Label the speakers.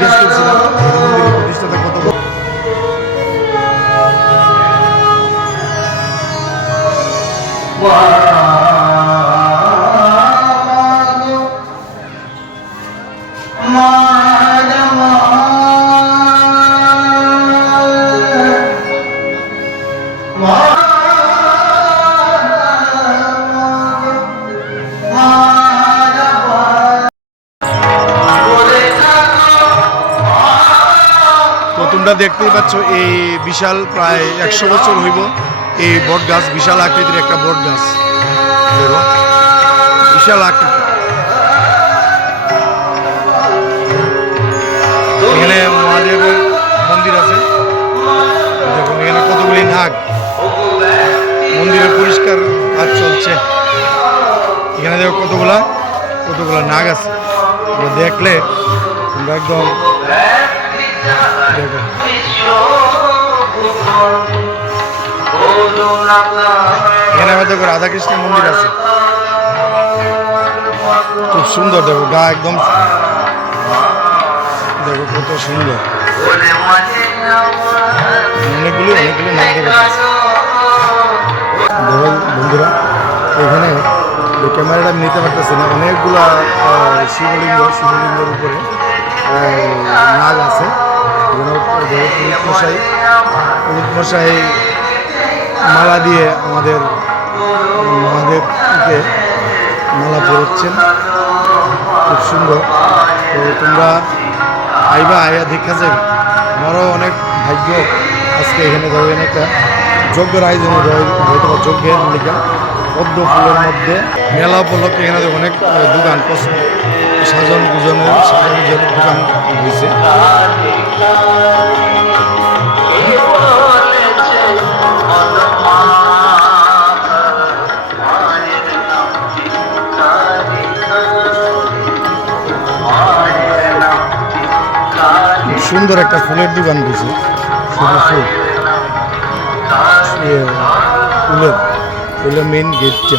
Speaker 1: জিজ্ঞেস করছিলাম প্রতিষ্ঠাতা কত বছর? তোমরা দেখতেই পাচ্ছ, এই বিশাল প্রায় একশো বছর হইব এই বট গাছ বিশাল আকৃতির একটা বট গাছ বিশাল আকৃতি। এখানে মহাদেবের মন্দির আছে। দেখুন এখানে কতগুলি নাগ। মন্দিরের পরিষ্কার কাজ চলছে। এখানে দেখো কতগুলা কতগুলা নাগ আছে। দেখলে তোমরা একদম এখানে আমাদের রাধাকৃষ্ণের মন্দির আছে। খুব সুন্দর, দেখো গা একদম দেখো কত সুন্দর। অনেকগুলি অনেকগুলি নাচ দেখো। বন্ধুরা, এখানে ক্যামেরাটা নিতে পারতেছি না, অনেকগুলা শিবলিঙ্গ, শিবলিঙ্গের উপরে নাগ আছে। মশাই মশাই মালা দিয়ে আমাদের মহাদেবকে মালা পরচ্ছেন। খুব সুন্দর। তো তোমরা আইবা, আয়া দেখা যাবে আমারও অনেক ভাগ্য আজকে এখানে ধরো, এখানে একটা যজ্ঞের আয়োজন হয়- হয়তো যজ্ঞের লিখা পদ্ম ফুলের মধ্যে মেলা উপলক্ষে এখানে অনেক দোকান সাজন গুজনের সাজন গুজনের দোকান হয়েছে। সুন্দর একটা ফুলের দোকান দিয়েছে। শুধু ফুল। এ, ফুলের ফুলের মেইন গেটটা